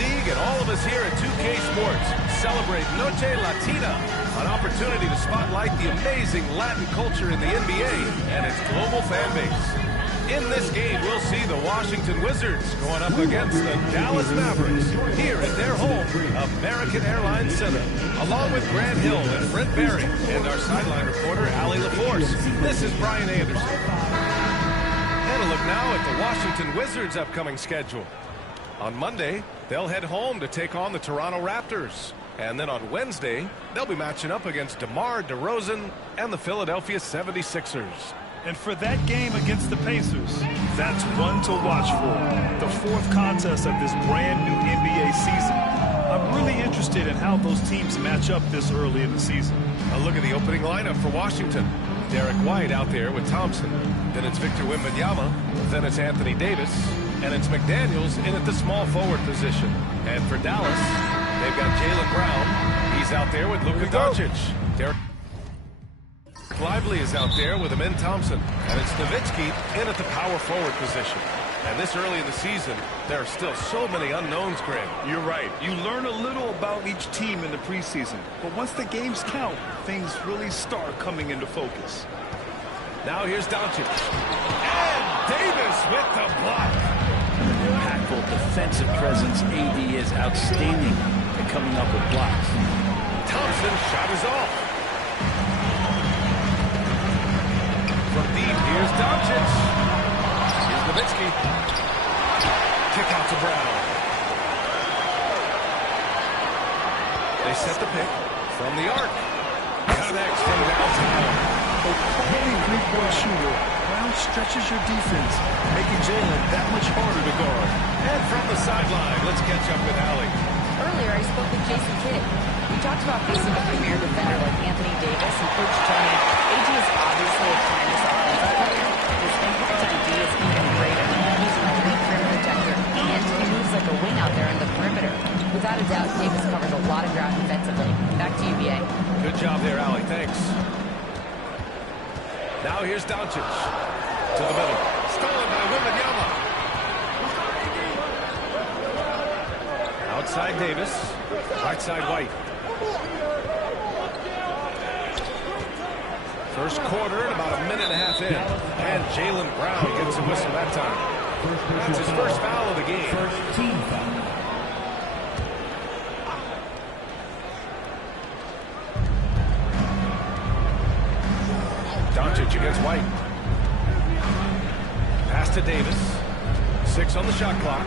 league and all of us here at 2K Sports celebrate Noche Latina, an opportunity to spotlight the amazing Latin culture in the NBA and its global fan base. In this game, we'll see the Washington Wizards going up against the Dallas Mavericks here at their home, American Airlines Center. Along with Grant Hill and Brent Barry and our sideline reporter, Allie LaForce, this is Brian Anderson. And a look now at the Washington Wizards' upcoming schedule. On Monday, they'll head home to take on the Toronto Raptors. And then on Wednesday, they'll be matching up against DeMar DeRozan and the Philadelphia 76ers. And for that game against the Pacers, that's one to watch for. The fourth contest of this brand new NBA season. I'm really interested in how those teams match up this early in the season. A look at the opening lineup for Washington. Derek White out there with Thompson. Then it's Victor Wembanyama. Then it's Anthony Davis. And it's McDaniels in at the small forward position. And for Dallas, they've got Jaylen Brown. He's out there with Luka Doncic. Derek Lively is out there with Amen Thompson. And it's Nowitzki in at the power forward position. And this early in the season, there are still so many unknowns, Greg. You're right. You learn a little about each team in the preseason. But once the games count, things really start coming into focus. Now here's Doncic. And Davis with the block. Impactful defensive presence. AD is outstanding at coming up with blocks. Thompson shot is off. From deep, here's Doncic. Here's Nowitzki. Kick out to Brown. They set the pick from the arc. Connects from downtown. A quality three-point shooter, Brown stretches your defense, making Jaylen that much harder to guard. And from the sideline, let's catch up with Allie. Earlier, I spoke with Jason Kidd. We talked about facing a premier defender like Anthony Davis and Coach Tony. AD is obviously a tremendous offensive player. His impact on D is even greater. He's an elite rim protector, and he moves like a wing out there in the perimeter. Without a doubt, Davis covers a lot of ground defensively. Back to you, BA. Good job there, Allie. Thanks. Now here's Doncic. To the middle. Stolen by Wembanyama. Outside Davis. Right side White. First quarter and about a minute and a half in. And Jaylen Brown gets a whistle that time. That's his first foul of the game. First team foul. Doncic against White. Pass to Davis. 6 on the shot clock.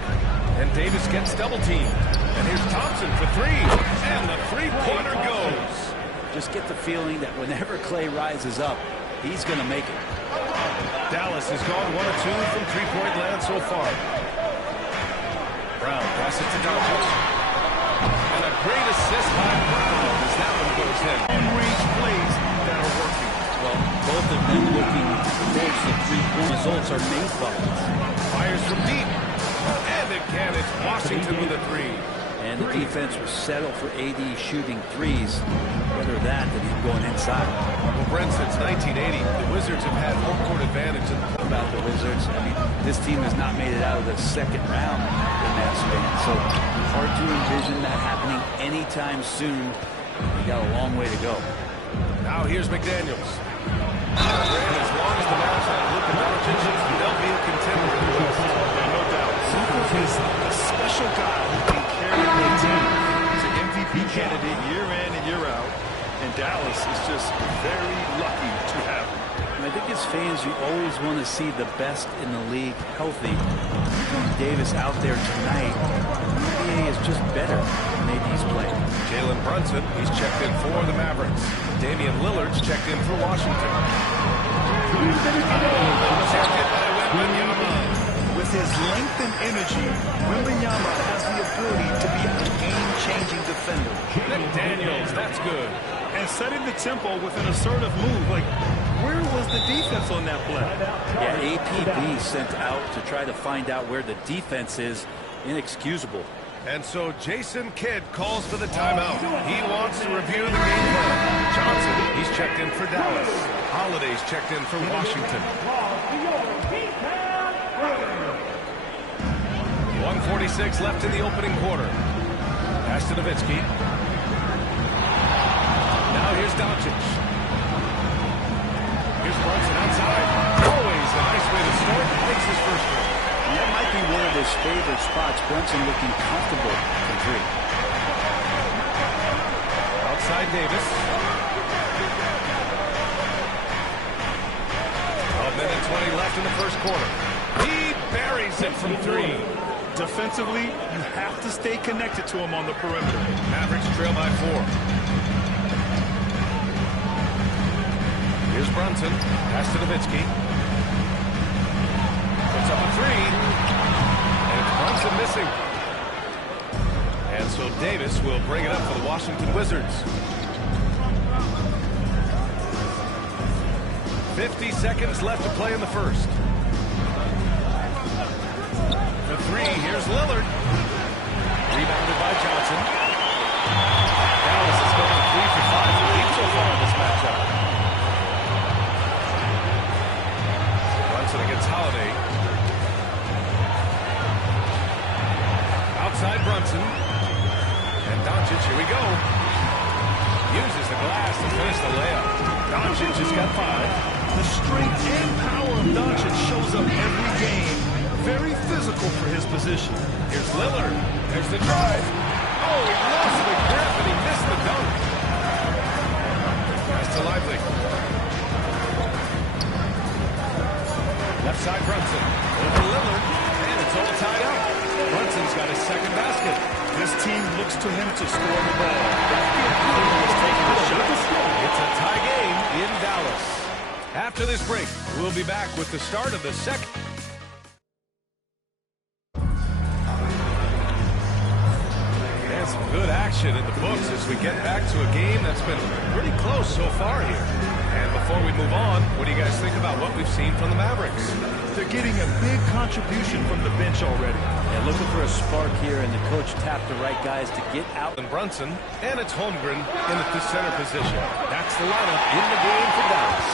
And Davis gets double teamed. And here's Thompson for 3. And the three-pointer goes. Just get the feeling that whenever Clay rises up, he's going to make it. Dallas has gone 1 of 2 from three-point land so far. Brown passes it to Doncic. And a great assist by Brown as that one goes in. On-range plays that are working. Well, both of them looking towards the three-point results are made buckets. Fires from deep. And again, it's Washington with a 3. And the defense will settle for AD shooting threes. Rather that than him going inside. Well, Brent, since 1980, the Wizards have had home court advantage. About the Wizards, I mean, this team has not made it out of the second round in that span. So hard to envision that happening anytime soon. We got a long way to go. Now here's McDaniels. Brand, as long as the Mavs have Luka Doncic, they'll be a contender in the West. No doubt. Luka is a special guy who can carry the team. He's an MVP candidate year in and year out. And Dallas is just very lucky to have him. And I think as fans, you always want to see the best in the league healthy. Davis out there tonight. The NBA is just better when AD's playing. Jalen Brunson, he's checked in for the Mavericks. Damian Lillard's checked in for Washington. Checked in by Wembanyama. With his length and energy, Wembanyama has the ability to be a game-changing defender. McDaniels, that's good. And setting the tempo with an assertive move. Like, where was the defense on that play? Yeah, APB sent out to try to find out where the defense is. Inexcusable. And so Jason Kidd calls for the timeout. He wants to review the game plan. Johnson, he's checked in for Dallas. Holiday's checked in for Washington. 1:46 left in the opening quarter. Pass to Nowitzki. Now here's Doncic. Here's Brunson outside. Always a nice way to start. Makes his first one. And that might be one of his favorite spots. Brunson looking comfortable from three. Outside Davis. 1:20 left in the first quarter. He buries it from three. Defensively, you have to stay connected to him on the perimeter. Mavericks trail by 4. Here's Brunson. Pass to Nowitzki. Puts up a three. And it's Brunson missing. And so Davis will bring it up for the Washington Wizards. 50 seconds left to play in the first. The three, here's Lillard. Rebounded by Johnson. Dallas has gone 3 for 5 from deep so far in this matchup. Brunson against Holiday. Outside Brunson. And Doncic, here we go. Uses the glass to finish the layup. Doncic has got 5. The strength and power of Doncic shows up every game. Very physical for his position. Here's Lillard. There's the drive. Oh, he lost the grip and he missed the dunk. Pass to Lively. Left side Brunson. Over Lillard. And it's all tied up. Brunson's got his second basket. This team looks to him to score the ball. He's taking the shot. It's a tie game in Dallas. After this break, we'll be back with the start of the second. And some good action in the books as we get back to a game that's been pretty close so far here. And before we move on, what do you guys think about what we've seen from the Mavericks? They're getting a big contribution from the bench already. Yeah, looking for a spark here, and the coach tapped the right guys to get out. And Brunson, and it's Holmgren in the center position. That's the lineup in the game for Dallas.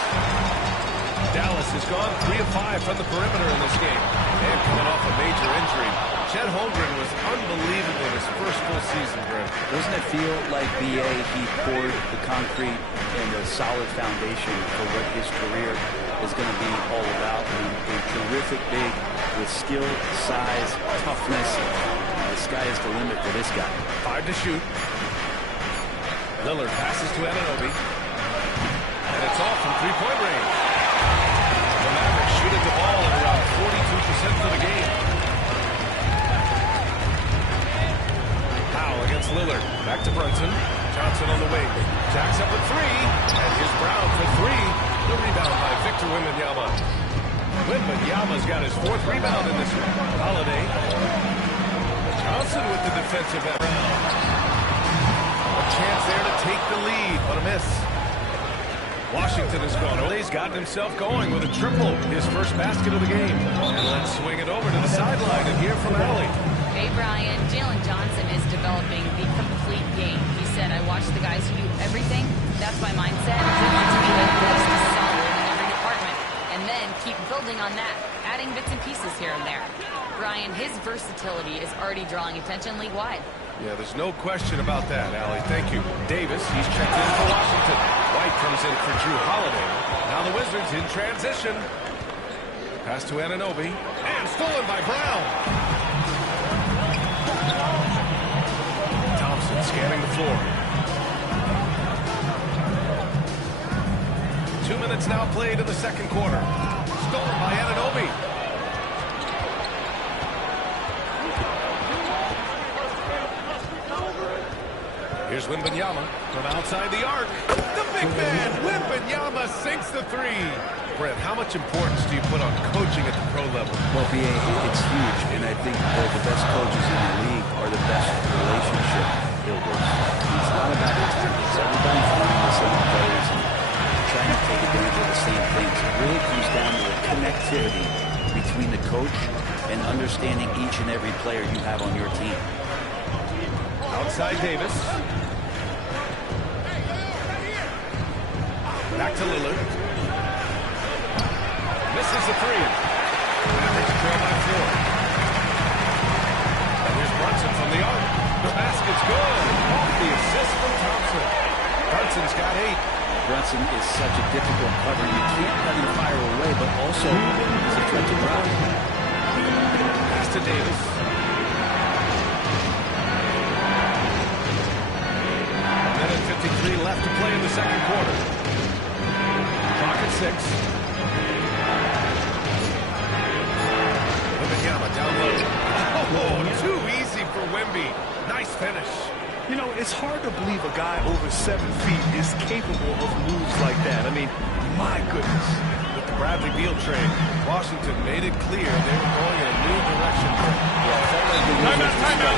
Dallas has gone 3 of 5 from the perimeter in this game. And coming off a major injury, Chet Holmgren was unbelievable in his first full season, Greg. Doesn't it feel like B.A. he poured the concrete and a solid foundation for what his career is going to be all about? A terrific big with skill, size, toughness. The sky is the limit for this guy. 5 to shoot. Lillard passes to Anunoby. And it's off from three-point range. The Mavericks shooting the ball at around 42% for the game. Powell against Lillard. Back to Brunson. Johnson on the wing. Jacks up a 3. And here's Brown for 3. The rebound by Victor Wembanyama. Wembanyama's got his 4th rebound in this one. Holiday. Johnson with the defensive end. A chance there to take the lead, but a miss. Washington has gone. He's gotten himself going with a triple. His first basket of the game. And let's swing it over to the sideline and hear from Allie. Hey, Brian. Jalen Johnson is developing the complete game. He said, I watch the guys who do everything. That's my mindset. We want to be the most solid in every department. And then keep building on that, adding bits and pieces here and there. Brian, his versatility is already drawing attention league-wide. Yeah, there's no question about that, Allie. Thank you. Davis, he's checked in for Washington. White comes in for Drew Holiday. Now the Wizards in transition. Pass to Anunoby. And stolen by Brown. Thompson scanning the floor. 2 minutes now played in the second quarter. Stolen by Anunoby. Here's Wembanyama from outside the arc. The big man, Wembanyama, sinks the 3. Brett, how much importance do you put on coaching at the pro level? Well, B.A., it's huge, and I think the best coaches in the league are the best relationship builders. It's not about attendance. Everybody's doing the same players and trying to take advantage of the same things. It really comes down to the connectivity between the coach and understanding each and every player you have on your team. Outside Davis. Back to Lillard. Misses the 3. Mavericks trail by 4. it's good. The assist from Thompson. Brunson's got 8. Brunson is such a difficult cover. You can't let him fire away, but also he's a threat to drop. Pass to Davis. Minute 53 left to play in the second quarter. Clock at 6. Wembanyama down low. Oh, too easy for Wemby. Nice finish. You know, it's hard to believe a guy over 7 feet is capable of moves like that. I mean, my goodness. With the Bradley Beal trade, Washington made it clear they were going in a new direction. Timeout.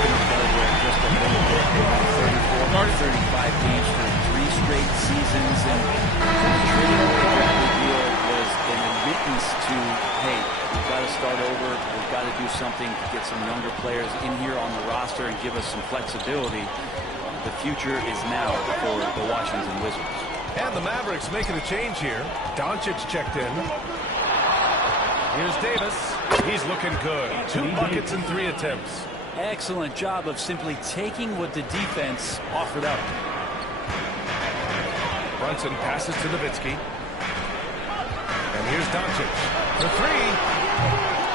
Just a little bit. 34 or 35 games for 3 straight seasons, and trading away Bradley Beal was an admittance to, hey, we've got to start over. We've got to do something to get some younger players in here on the roster and give us some flexibility. The future is now for the Washington Wizards. And the Mavericks making a change here. Doncic checked in. Here's Davis. He's looking good. 2 buckets and 3 attempts. Excellent job of simply taking what the defense offered up. Brunson passes to Nowitzki. And here's Doncic for 3.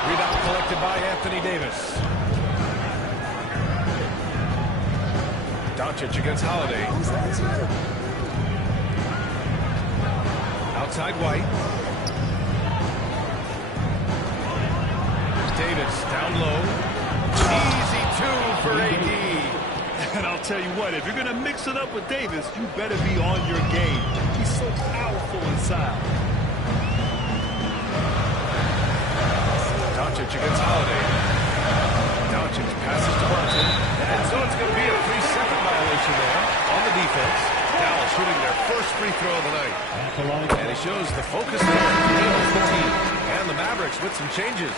Rebound collected by Anthony Davis. Doncic against Holiday. Outside White. Davis down low. Easy 2 for AD. And I'll tell you what, if you're going to mix it up with Davis, you better be on your game. He's so powerful inside. Doncic against Holiday. Doncic passes to Brunson. And so it's going to be a 3-second violation there on the defense. Dallas shooting their first free throw of the night. And he shows the focus there. The team. And the Mavericks with some changes.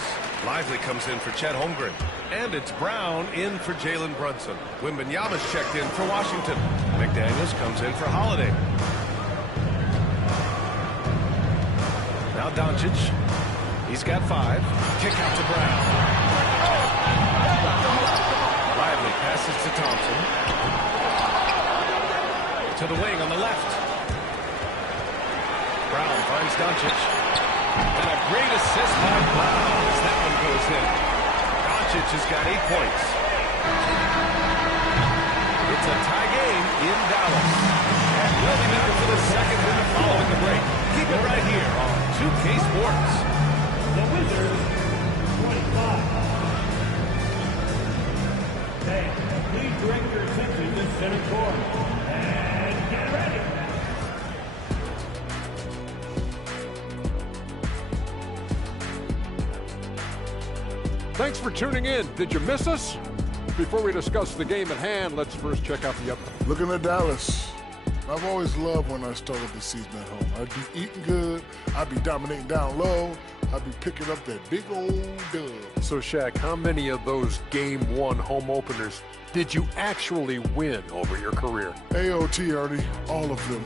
Lively comes in for Chet Holmgren. And it's Brown in for Jalen Brunson. Wembanyama's checked in for Washington. McDaniels comes in for Holiday. Now Doncic. He's got 5. Kick out to Brown. Lively passes to Thompson. To the wing on the left. Brown finds Doncic. And a great assist by Brown as that one goes in. Doncic has got 8 points. It's a tie game in Dallas. And we'll be back for the second half following the break. Keep it right here on 2K Sports. The Wizards, 25. Hey, please direct your attention to center court. And get ready. Thanks for tuning in. Did you miss us? Before we discuss the game at hand, let's first check out the update. Looking at Dallas. I've always loved when I started the season at home. I'd be eating good. I'd be dominating down low. I'd be picking up that big old dub. So, Shaq, how many of those Game 1 home openers did you actually win over your career? AOT, Ernie. All of them.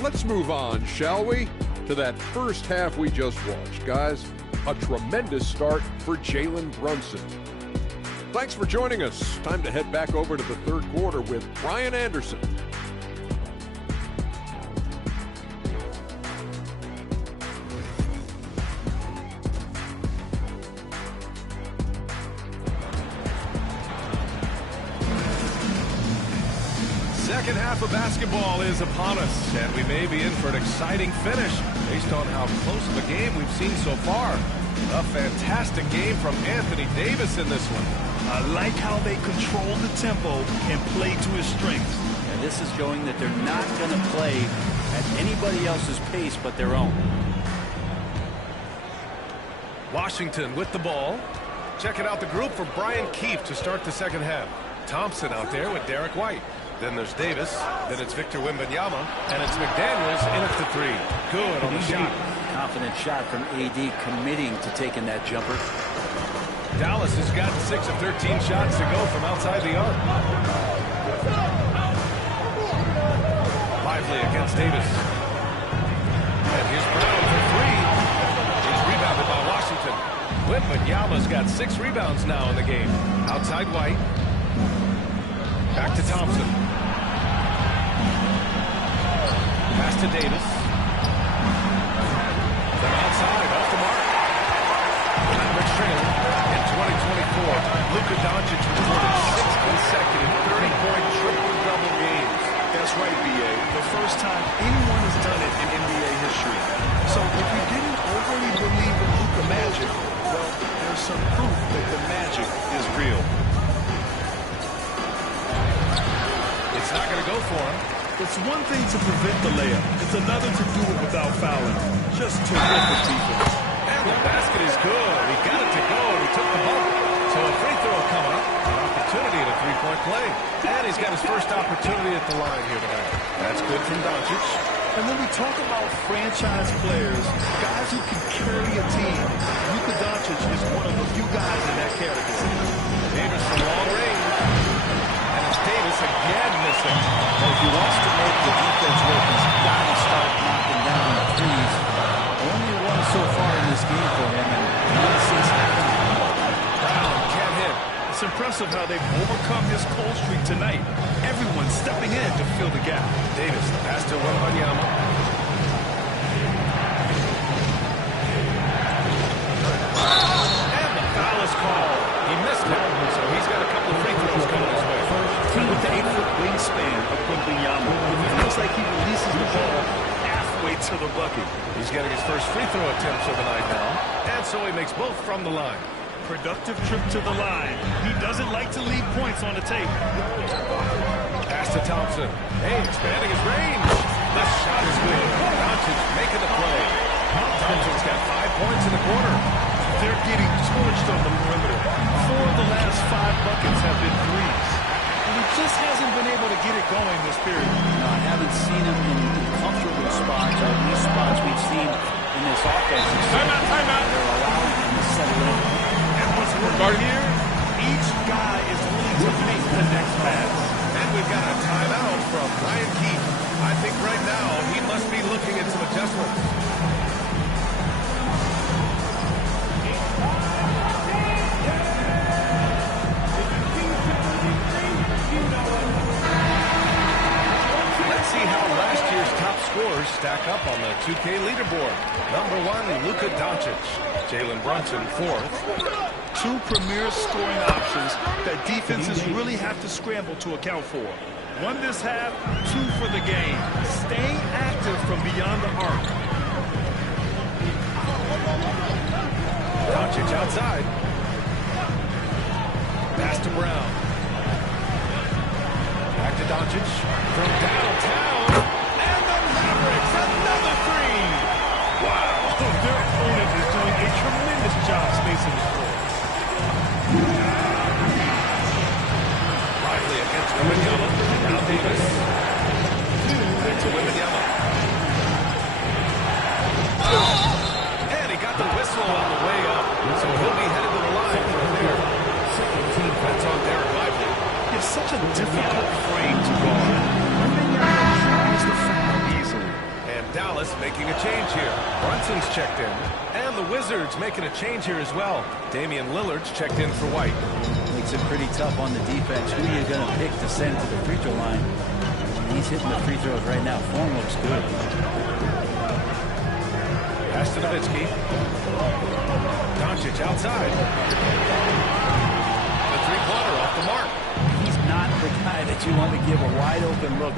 Let's move on, shall we? To that first half we just watched, guys. A tremendous start for Jalen Brunson. Thanks for joining us. Time to head back over to the third quarter with Brian Anderson. Second half of basketball is upon us, and we may be in for an exciting finish based on how close of a game we've seen so far. A fantastic game from Anthony Davis in this one. I like how they control the tempo and play to his strengths. And this is showing that they're not going to play at anybody else's pace but their own. Washington with the ball. Checking out the group for Brian Keefe to start the second half. Thompson out there with Derek White. Then there's Davis. Then it's Victor Wembanyama. And it's McDaniels in at the 3. Good on the shot. Confident shot from AD, committing to taking that jumper. Dallas has got 6 of 13 shots to go from outside the arc. Lively against Davis. And here's Brown for 3. He's rebounded by Washington. Wembanyama's got 6 rebounds now in the game. Outside White. Back to Thompson. Pass to Davis. They're outside, off the mark. Mavericks trailing in 2024. Luka Doncic recorded 6 consecutive 30-point triple-double games. That's right, B.A. The first time anyone has done it in NBA history. So if you didn't overly believe in Luka magic, well, there's some proof that the magic is real. It's not going to go for him. It's one thing to prevent the layup. It's another to do it without fouling. Just terrific defense. And the basket is good. He got it to go, and he took the bump. So a free throw coming up. An opportunity at a three-point play. And he's got his first opportunity at the line here tonight. That's good from Doncic. And when we talk about franchise players, guys who can carry a team, Luka Doncic is one of the few guys in that category. Davis from long range. And it's Davis again missing. But if he wants to make the defense work, he's got to start knocking down the threes. Only one so far in this game for him, and not since having Brown can't hit. It's impressive how they've overcome his cold streak tonight. Everyone stepping in to fill the gap. Davis, the pass to Wembanyama. And the foul is called. He missed it, so he's got a couple of free throws coming his way. With the 8-foot wingspan of Wembanyama, it feels like he releases the ball halfway to the bucket. He's getting his first free throw attempts of the night now. And so he makes both from the line. Productive trip to the line. He doesn't like to leave points on the table. Pass to Thompson. Hey, expanding his range. The shot is good. Doncic making the play. Thompson's got 5 points in the quarter. They're getting torched on the perimeter. 4 of the last 5 buckets have been threes. And he just hasn't been able to get it going this period. No, I haven't seen him in comfortable spots, or at least spots we've seen in this offense. Timeout. They're allowing him to settle in. And what's working here, each guy is willing to make the next pass. And we've got a timeout from Ryan Keefe. I think right now he must be looking at some adjustments. Let's see how last year's top scorers stack up on the 2K leaderboard. Number 1, Luka Doncic. Jalen Brunson, 4th. 2 premier scoring options that defenses really have to scramble to account for. 1 this half, 2 for the game. Staying active from beyond the arc. Doncic outside. Pass to Brown. Back to Doncic. From downtown. And the Mavericks, another 3. Wow. Their opponent is doing a tremendous job spacing the floor. Lively against Wembanyama. Now Davis. Back to Wembanyama. And he got the whistle on the way up. So he'll be headed to the line from there. That's on Derek Lively. It's such a difficult frame to guard. Wembanyama draws the foul easily. And Dallas making a change here. Brunson's checked in. And the Wizards making a change here as well. Damian Lillard's checked in for White. Makes it pretty tough on the defense. Who are you going to pick to send to the free throw line? He's hitting the free throws right now. Form looks good. Pass to Nowitzki. Doncic outside. The three-pointer off the mark. He's not the guy that you want to give a wide open look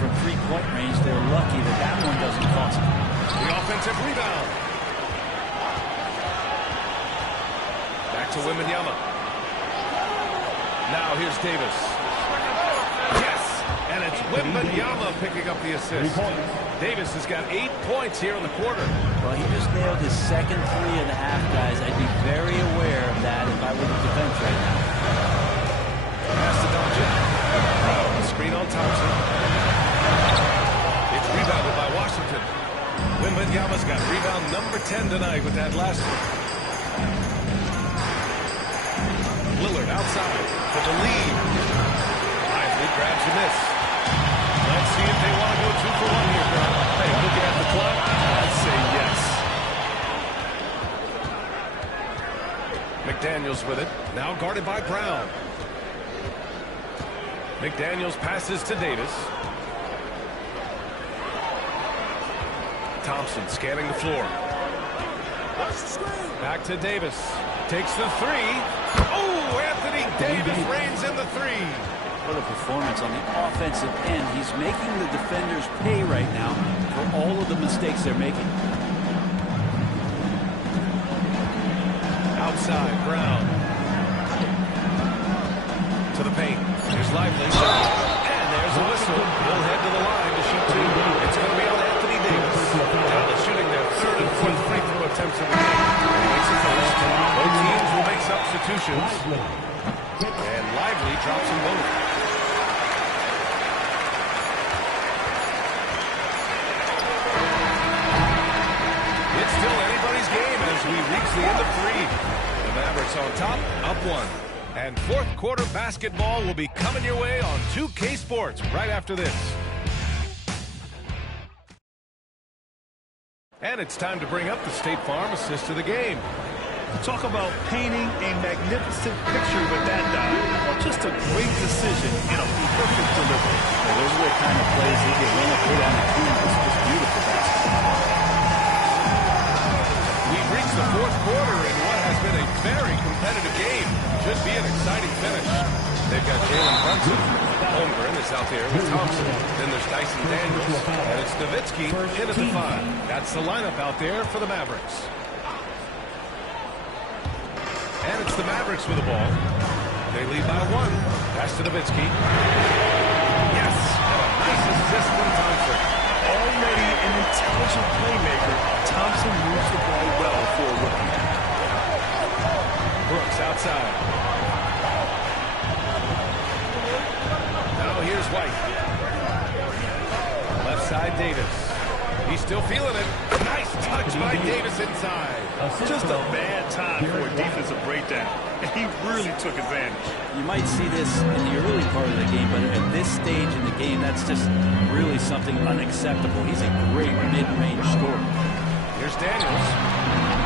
from three-point range. They're lucky that that one doesn't cost them. The offensive rebound. Back to Wembanyama. Now here's Davis. Yes! And it's Wembanyama picking up the assist. Davis has got 8 points here in the quarter. Well, he just nailed his second 3.5, guys. I'd be very aware of that if I were the defense right now. Pass to Doncic. The screen on Thompson. It's rebounded by Washington. Wembanyama's got rebound number 10 tonight with that last one. Lillard outside for the lead. Lively grabs the miss. Let's see if they want to go 2 for 1 here, Brown. Hey, looking at the clock, I'd say yes. McDaniels with it. Now guarded by Brown. McDaniels passes to Davis. Thompson scanning the floor. Back to Davis. Takes the three. Oh, Anthony Davis reigns in the three. What a performance on the offensive end. He's making the defenders pay right now for all of the mistakes they're making. Outside, Brown. To the paint. Here's Lively. And there's a whistle. He'll head to the line to shoot two. It's going to be on Anthony Davis. Dallas shooting their third and fourth free throw attempts of the game. He makes it first. Both teams will make substitutions. And Lively drops them both. It's still anybody's game as we reach the end of three. The Mavericks on top, up one. And fourth quarter basketball will be coming your way on 2K Sports right after this. And it's time to bring up the State Farm assist of the game. Talk about painting a magnificent picture with that dive. Well, just a great decision and a perfect delivery. Well, those are the kind of plays he can want to put on the team. It's just beautiful basketball. We've reached the fourth quarter in what has been a very competitive game. Should be an exciting finish. They've got Jalen Brunson. Holmgren is out there with Thompson. Then there's Dyson Daniels. And it's Nowitzki in at the 5. That's the lineup out there for the Mavericks. And it's the Mavericks with the ball. They lead by 1. Pass to Nowitzki. Yes! And a nice assist from Thompson. Already an intelligent playmaker, Thompson moves the ball well for a rookie. Brooks outside. Now here's White. Left side Davis. He's still feeling it. Nice touch by Davis inside. Just a bad time for a defensive breakdown. And he really took advantage. You might see this in the early part of the game, but at this stage in the game, that's just really something unacceptable. He's a great mid-range scorer. Here's Daniels.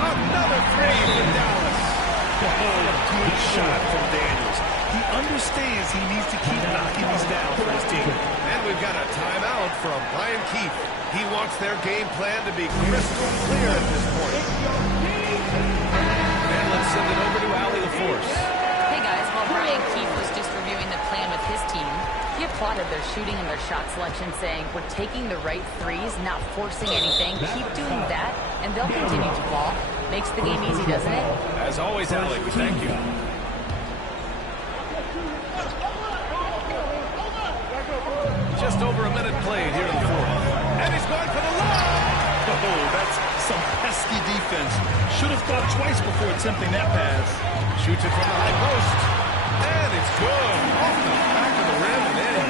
Another three from Dallas. Oh, good shot from Daniels. He understands he needs to keep knocking these down for his team. And we've got a timeout from Brian Keefe. He wants their game plan to be crystal clear at this point. And let's send it over to Allie LaForce. Hey guys, while Brian Keefe was just reviewing the plan with his team, he applauded their shooting and their shot selection, saying, we're taking the right threes, not forcing anything. Keep doing that, and they'll continue to ball. Makes the game easy, doesn't it? As always, Allie, we thank you. Just over a minute played here in the fourth. And he's going for the lob! Oh, that's some pesky defense. Should have thought twice before attempting that pass. Shoots it from the high post. And it's good. Off the back of the rim and in.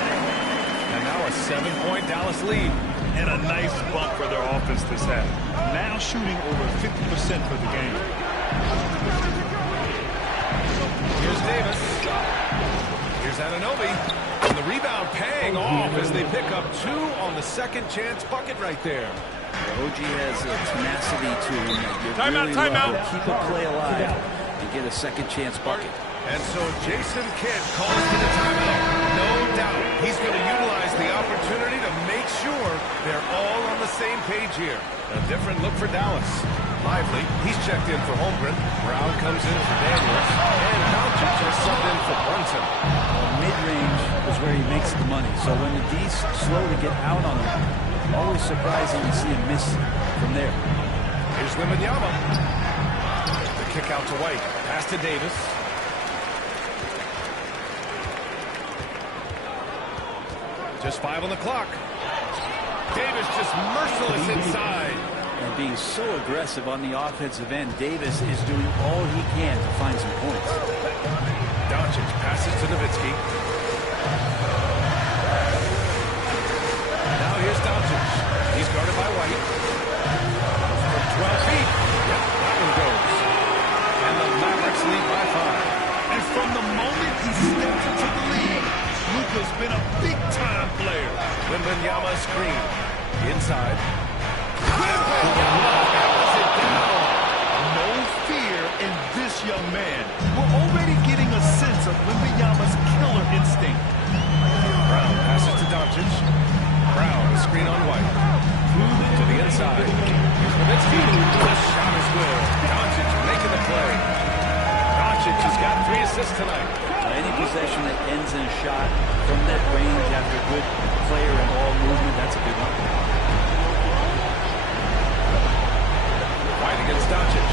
And now a 7-point Dallas lead. And a nice bump for their offense this half. Now shooting over 50% for the game. Here's Davis. Here's Anunoby. And the rebound paying off as they pick up 2 on the second chance bucket right there. OG has a tenacity to him. Timeout. Keep a play alive and get a second chance bucket. And so Jason Kidd calls for the timeout. No doubt he's going to utilize the opportunity to make sure they're all on the same page here. A different look for Dallas. Lively, he's checked in for Holmgren. Brown comes in for Daniels. And Doncic just subbed in for Brunson. Mid-range is where he makes the money. So when the D's slow to get out on him, always surprising to see him miss from there. Here's Wembanyama. The kick out to White. Pass to Davis. Just 5 on the clock. Davis just merciless inside. And being so aggressive on the offensive end, Davis is doing all he can to find some points. Doncic passes to Nowitzki. Now here's Doncic. He's guarded by White. From 12 feet. Yep, that one goes. And the Mavericks lead by 5. And from the moment he stepped into the league, Luka's been a big-time player. Wembanyama screen. Inside. Wembanyama has it down. No fear in this young man. We're already getting a sense of Wembanyama's killer instinct. possession that ends in a shot from that range after good player and ball movement, that's a good one. White against Doncic.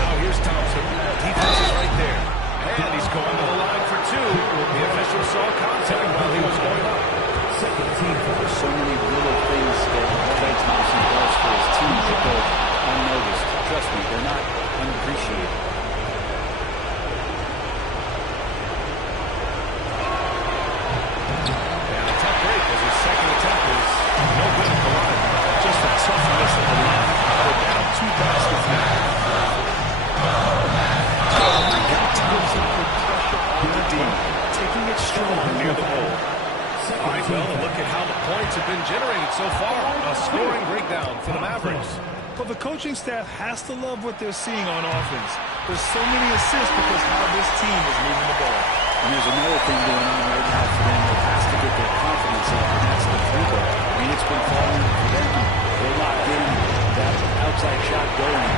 Now here's Thompson. Defense is right there. And he's going to the line for two. The official saw contact while he was going up. There's so many little things that Klay Thompson does for his team that go unnoticed. Trust me, they're not unappreciated. And a tough break as his second attempt is no good at the line. Just the toughness of the line. They're down 2 baskets now. Thompson put pressure on the D, taking it strong near the hole. All right, well, look at how the points have been generated so far. A scoring breakdown for the Mavericks. But the coaching staff has to love what they're seeing on offense. There's so many assists because how this team is moving the ball. And there's another thing going on right now for them that has to get their confidence up, and that's the free throw. I mean, it's been falling for them. They're locked in. That outside shot going.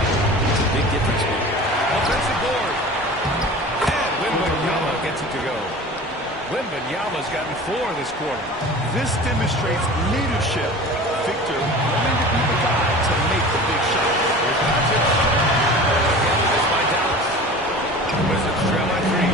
It's a big difference maker. Offensive board. And Wembanyama gets it to go. Wembanyama's gotten 4 this quarter. This demonstrates leadership. Victor wanting to be the guy to make the big shot. Here's Doncic. Again, missed by Dallas. The Wizards trail by 3.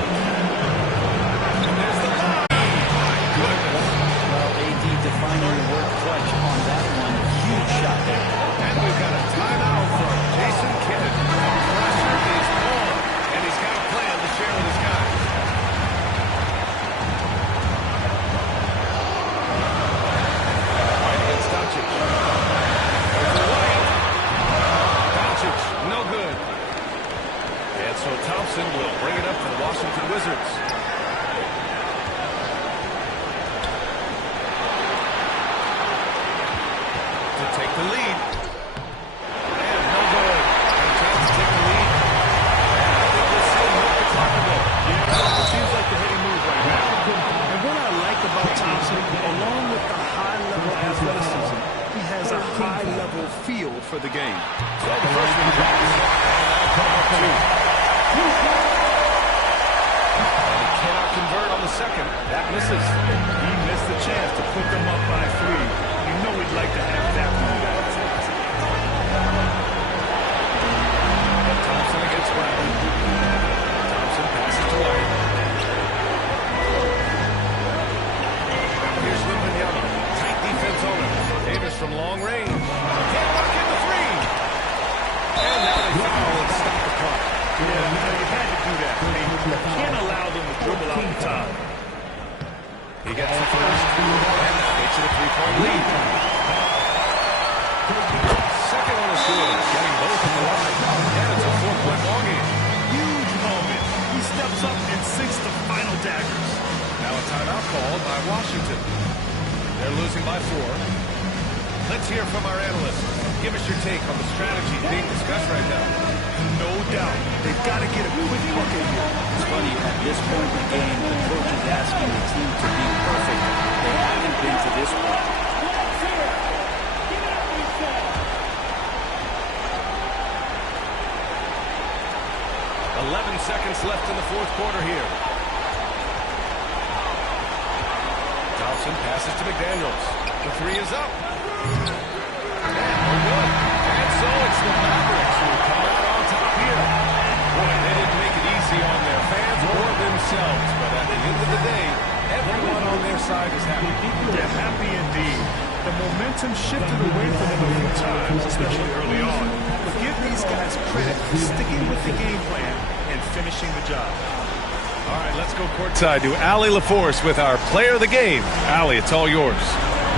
And there's the line. My goodness. Well, AD defining the word clutch on that one. Huge shot there. And we've got a timeout from Jason Kidd. Pressure is on. And he's got a plan to share with his guys. Doncic. Doncic, no good. And so Thompson will bring it up for the Washington Wizards. To take the lead. And no good. And a chance to take the lead. And I think we'll see him make the clock go. Yeah, it seems like the heady move right now. And what I like about Thompson, along with the high-level athleticism, he has a high-level feel for the game. So the first one drops. And now come up 2. And he cannot convert on the second. That misses. He missed the chance to put them up by 3. You know we'd like to have that one back. And Thompson against Brown. Thompson passes to White. Here's Wembanyama. Tight defense on him. Davis from long range. Can't lock in the 3. And now they foul and stop the clock. Yeah, you had to do that. You can't allow them to dribble out the time. He gets the first. And now gets it a 3-point lead. Second one is good. Getting both in the line. And it's a 4-point ball game. Huge moment. He steps up and sinks the final daggers. Now a timeout called by Washington. They're losing by 4. Let's hear from our analysts. Give us your take on the strategy being discussed right now. No doubt. They've got to get a quick bucket here. It's funny, at this point in the game, the coach is asking the team to be perfect. They haven't been to this point. 11 seconds left in the fourth quarter here. Thompson passes to McDaniels. The 3 is up. And no good. And so it's the Mavericks who come out on top here. Boy, they didn't make it easy on their fans or themselves. But at the end of the day, everyone on their side is happy. They're happy indeed. The momentum shifted away from them a few times, especially early on. But give these guys credit for sticking with the game plan and finishing the job. All right, let's go courtside to Allie LaForce with our player of the game. Allie, it's all yours.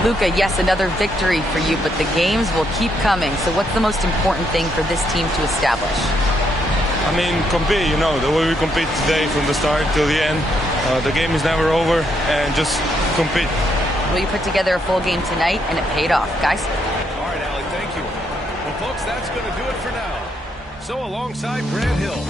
Luka, yes, another victory for you, but the games will keep coming. So what's the most important thing for this team to establish? I mean, compete, the way we compete today from the start till the end. The game is never over, and just compete. Well, you put together a full game tonight, and it paid off. Guys? All right, Allie, thank you. Well, folks, that's going to do it for now. So alongside Grant Hill,